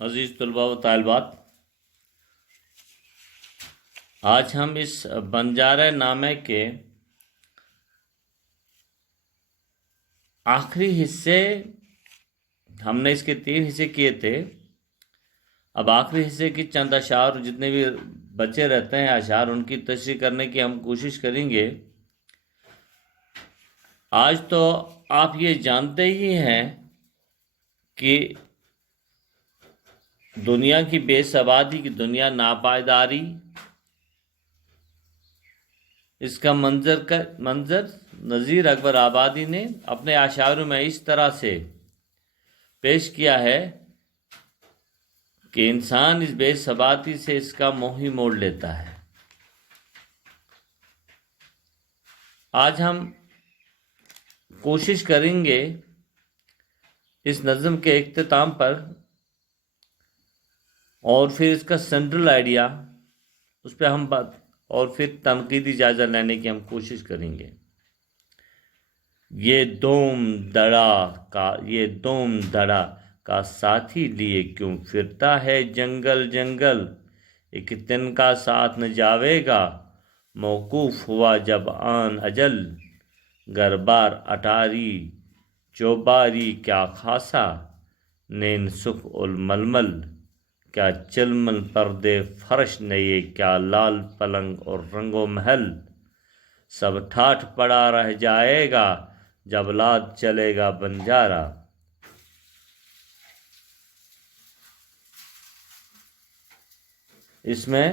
عزیز طلباء و طالبات، آج ہم اس بنجارہ نامے کے آخری حصے، ہم نے اس کے 3 حصے کیے تھے۔ اب آخری حصے کی چند اشعار جتنے بھی بچے رہتے ہیں اشعار، ان کی تشریح کرنے کی ہم کوشش کریں گے۔ آج تو آپ یہ جانتے ہی ہیں کہ دنیا کی بے ثباتی کی دنیا، ناپائیداری، اس کا منظر نذیر اکبر آبادی نے اپنے اشعار میں اس طرح سے پیش کیا ہے کہ انسان اس بے ثباتی سے اس کا منہ ہی موڑ لیتا ہے۔ آج ہم کوشش کریں گے اس نظم کے اختتام پر، اور پھر اس کا سینٹرل آئیڈیا، اس پہ ہم بات، اور پھر تنقیدی جائزہ لینے کی ہم کوشش کریں گے۔ یہ دوم دڑا کا ساتھی لیے کیوں پھرتا ہے جنگل جنگل، ایک تن کا ساتھ نہ جاوے گا موقوف ہوا جب آن اجل، گربار اٹاری چوباری کیا خاصا، نین سکھ الململ کیا چلمل پردے فرش نئے، کیا لال پلنگ اور رنگ و محل، سب ٹھاٹھ پڑا رہ جائے گا جب لاد چلے گا بنجارہ۔ اس میں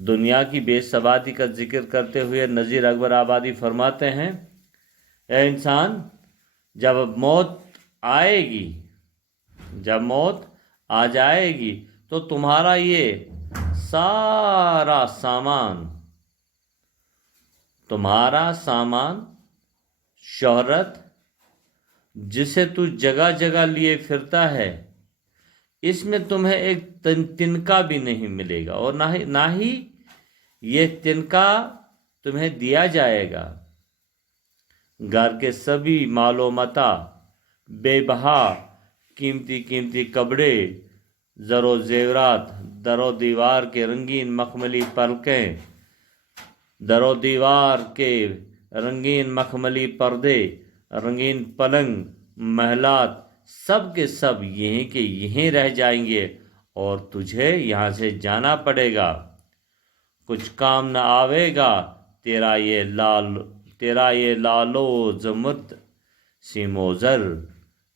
دنیا کی بے ثباتی کا ذکر کرتے ہوئے نذیر اکبر آبادی فرماتے ہیں، اے انسان، جب موت آئے گی، جب موت آ جائے گی تو تمہارا یہ سارا سامان، تمہارا سامان، شہرت جسے تو جگہ جگہ لیے پھرتا ہے، اس میں تمہیں ایک تنکا بھی نہیں ملے گا، اور نہ ہی یہ تنکا تمہیں دیا جائے گا۔ گھر کے سبھی مال و متاع، بے بہا قیمتی قیمتی کپڑے، زر و زیورات، در و دیوار کے رنگین مخملی پلکیں، در و دیوار کے رنگین مخملی پردے، رنگین پلنگ، محلات، سب کے سب یہیں کے یہیں رہ جائیں گے، اور تجھے یہاں سے جانا پڑے گا۔ کچھ کام نہ آوے گا تیرا یہ لالو زمرد سیم و زر،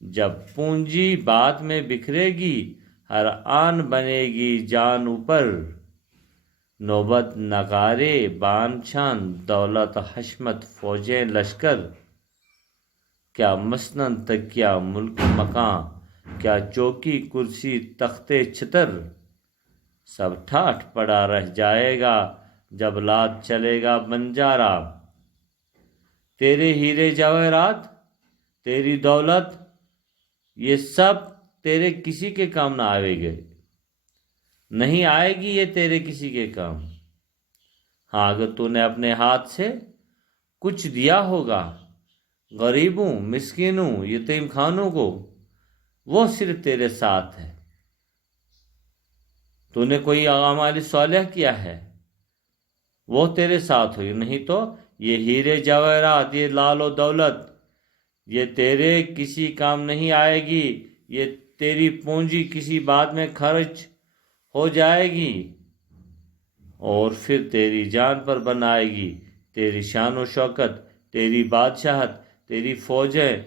جب پونجی بات میں بکھرے گی ہر آن بنے گی جان اوپر، نوبت نگارے بان شان، دولت حشمت فوجیں لشکر، کیا مسند تکیہ ملک مکان، کیا چوکی کرسی تختے چھتر، سب ٹھاٹھ پڑا رہ جائے گا جب لاد چلے گا بنجارہ۔ تیرے ہیرے جواہرات، تیری دولت، یہ سب تیرے کسی کے کام نہ آئے گے، نہیں آئے گی یہ تیرے کسی کے کام۔ ہاں، اگر تو نے اپنے ہاتھ سے کچھ دیا ہوگا غریبوں، مسکینوں، یتیم خانوں کو، وہ صرف تیرے ساتھ ہے۔ تو نے کوئی اعمال صالح کیا ہے، وہ تیرے ساتھ ہوئی، نہیں تو یہ ہیرے جواہرات، یہ لال و دولت، یہ تیرے کسی کام نہیں آئے گی، یہ تیری پونجی کسی بات میں خرچ ہو جائے گی، اور پھر تیری جان پر بن آئے گی۔ تیری شان و شوکت، تیری بادشاہت، تیری فوجیں،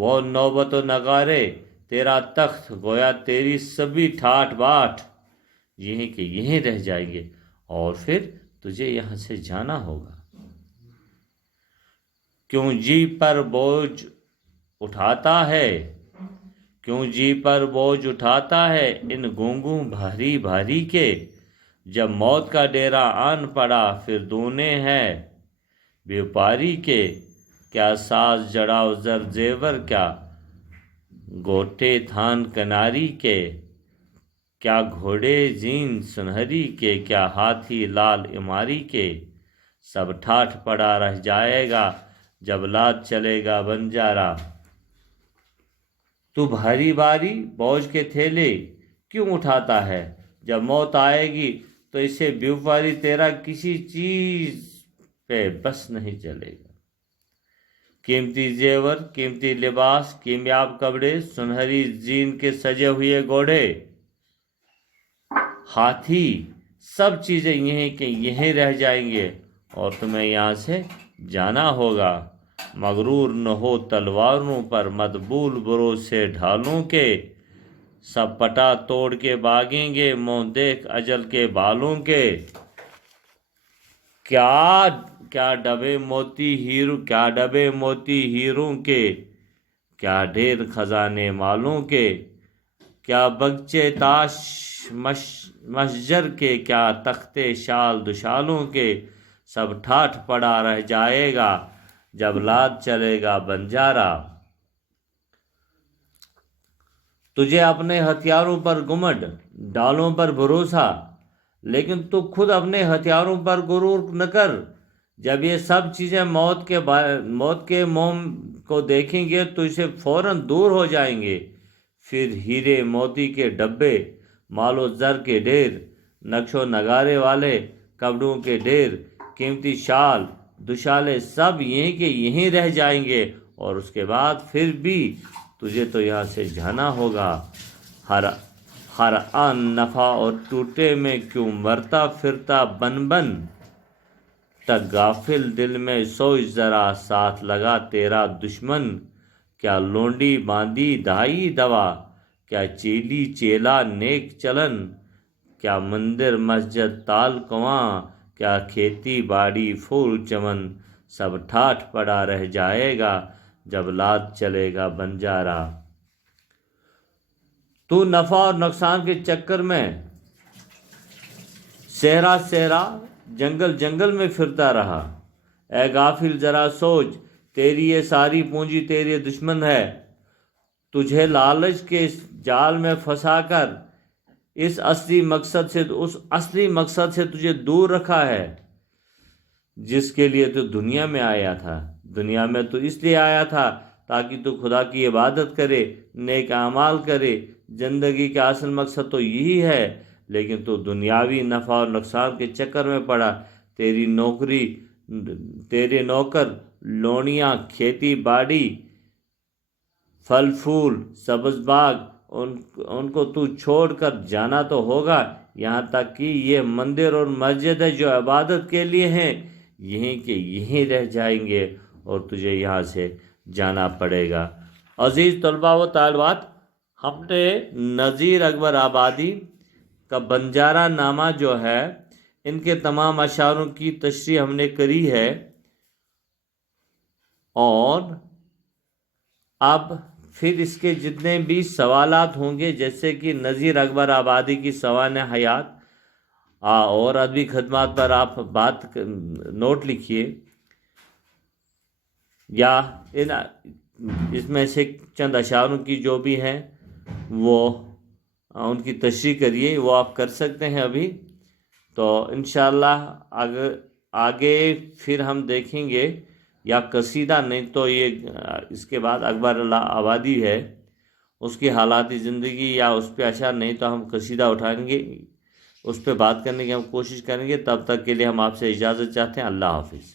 وہ نوبت و نگارے، تیرا تخت، گویا تیری سبھی ٹھاٹ باٹ یہیں کے یہیں رہ جائیں گے، اور پھر تجھے یہاں سے جانا ہوگا۔ کیوں جی پر بوجھ اٹھاتا ہے، کیوں جی پر بوجھ اٹھاتا ہے ان گونگوں بھاری بھاری کے، جب موت کا ڈیرا آن پڑا پھر دونے ہے بیوپاری کے، کیا ساز جڑاؤ زر زیور، کیا گوٹے تھان کناری کے، کیا گھوڑے زین سنہری کے، کیا ہاتھی لال عماری کے، سب ٹھاٹھ پڑا رہ جائے گا جب لاد چلے گا بنجارہ۔ تو بھاری بھاری بوجھ کے تھیلے کیوں اٹھاتا ہے؟ جب موت آئے گی تو اسے بیوپاری تیرا کسی چیز پہ بس نہیں چلے گا۔ قیمتی زیور، قیمتی لباس، کیمیاب کپڑے، سنہری زین کے سجے ہوئے گھوڑے، ہاتھی، سب چیزیں یہیں کے یہیں رہ جائیں گے اور تمہیں یہاں سے جانا ہوگا۔ مغرور نہ ہو تلواروں پر، مدبول بھروسے ڈھالوں کے، سب پٹا توڑ کے بھاگیں گے منہ دیکھ اجل کے بالوں کے۔ کیا ڈبے موتی ہیروں کے، کیا ڈھیر خزانے مالوں کے، کیا بگچے تاش مشجر کے، کیا تختے شال دشالوں کے، سب ٹھاٹھ پڑا رہ جائے گا جب لاد چلے گا بنجارا۔ تجھے اپنے ہتھیاروں پر گھمنڈ، ڈالوں پر بھروسہ، لیکن تو خود اپنے ہتھیاروں پر غرور نہ کر۔ جب یہ سب چیزیں موت کے موم کو دیکھیں گے تو اسے فوراً دور ہو جائیں گے۔ پھر ہیرے موتی کے ڈبے، مال و زر کے ڈھیر، نقش و نگارے والے کپڑوں کے ڈھیر، قیمتی شال دشالے، سب یہیں کے یہیں رہ جائیں گے اور اس کے بعد پھر بھی تجھے تو یہاں سے جانا ہوگا۔ ہر آن نفع اور ٹوٹے میں کیوں مرتا پھرتا بن بن، تک غافل دل میں سوچ ذرا ساتھ لگا تیرا دشمن۔ کیا لونڈی باندھی دہائی دوا، کیا چیلی چیلا نیک چلن، کیا مندر مسجد تال کنواں، کیا کھیتی باڑی پھول چمن، سب ٹھاٹھ پڑا رہ جائے گا جب لاد چلے گا بنجارا۔ تو نفع اور نقصان کے چکر میں صحرا جنگل جنگل میں پھرتا رہا۔ اے غافل ذرا سوچ، تیری یہ ساری پونجی تیرے دشمن ہے، تجھے لالچ کے جال میں پھنسا کر اس اصلی مقصد سے تجھے دور رکھا ہے جس کے لیے تو دنیا میں آیا تھا۔ دنیا میں تو اس لیے آیا تھا تاکہ تو خدا کی عبادت کرے، نیک اعمال کرے۔ زندگی کا اصل مقصد تو یہی ہے، لیکن تو دنیاوی نفع اور نقصان کے چکر میں پڑا۔ تیرے نوکر لونیاں، کھیتی باڑی، پھل پھول، سبز باغ، ان کو تو چھوڑ کر جانا تو ہوگا۔ یہاں تک کہ یہ مندر اور مسجد ہے جو عبادت کے لیے ہیں، یہیں کے یہیں رہ جائیں گے اور تجھے یہاں سے جانا پڑے گا۔ عزیز طلباء و طالبات، ہم نے نذیر اکبر آبادی کا بنجارہ نامہ جو ہے، ان کے تمام اشعاروں کی تشریح ہم نے کری ہے، اور اب پھر اس کے جتنے بھی سوالات ہوں گے، جیسے کہ نذیر اکبر آبادی کی سوانح حیات اور ادبی خدمات پر آپ نوٹ لکھیے، یا اس میں سے چند اشعاروں کی جو بھی ہیں وہ ان کی تشریح کریے، وہ آپ کر سکتے ہیں ابھی۔ تو انشاءاللہ آگے پھر ہم دیکھیں گے، یا قصیدہ نہیں تو یہ اس کے بعد اکبر اللہ آبادی ہے، اس کی حالاتی زندگی یا اس پہ اشعار، نہیں تو ہم قصیدہ اٹھائیں گے، اس پہ بات کرنے کی ہم کوشش کریں گے۔ تب تک کے لیے ہم آپ سے اجازت چاہتے ہیں۔ اللہ حافظ۔